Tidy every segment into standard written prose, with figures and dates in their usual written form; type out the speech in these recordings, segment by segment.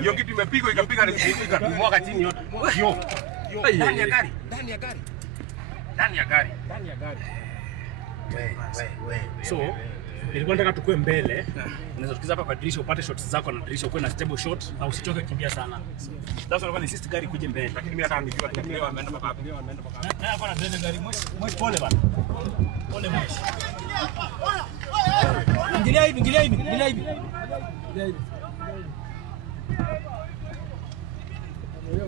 Hiyo kitu imepigwa ikapiga ikatumwaga chini yote. Hiyo. Ndani ya gari. So, nilikuwa nataka tukue mbele. Unaweza tukiza hapa kwa dirisha upate shots zako na dirisha ukue na stable shot na usichoke kimbia sana. That's why insist gari kuje mbele. Lakini mimi hata nijua leo ameenda mpaka hapo. Na hapa na mbele gari mwe pole bana. Pole mwe. Ingilia hivi.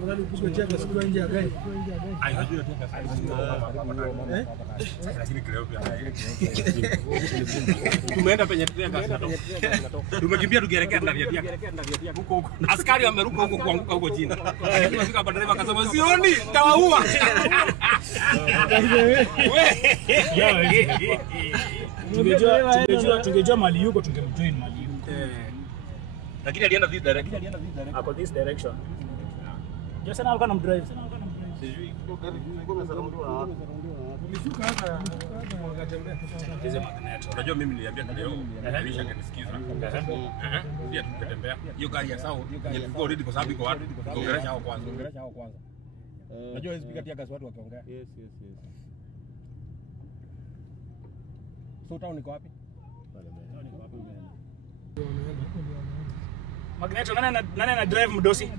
Unali kuchukua chaka siku nje ya gari. Ai hajui tu lakini kileo pia. Tumeenda penye tena tunatoka. Tumekimbia tukielekea ndani ya huko. Askari wameruka huko kuanguka huko chini. Tunafika hapa dereva akasema sioni tawaua. Tungejua mali yuko tungemjoin mali yuko. Lakini alienda this direction. Ako this direction. Yo sana alikuwa anamdrive sana. Sijui ngome za mtu na watu. Nilishuka hata wakatembea. Hizo magneto. Unajua mimi niliambia leo, nilisha kanisikiza. Ndio tukatembea. Hiyo gari ya sawa, ilikuwa already kwa sababu iko watu. Ongelesha hao kwanza. Unajua hizo piga gas watu wakiongea. Yes. So town iko wapi? Magneto nani ana drive mdosi?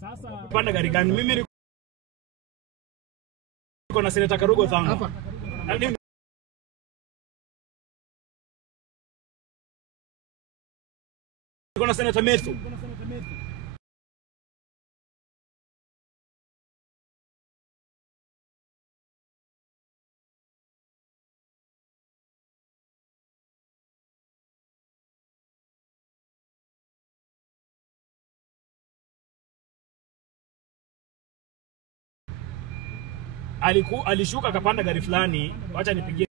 Sasa panda gari gani? Mimi niko na Senator Karugo Thanga. Hapa. Niko na Senator Methu. Alishuka akapanda gari fulani, acha nipigie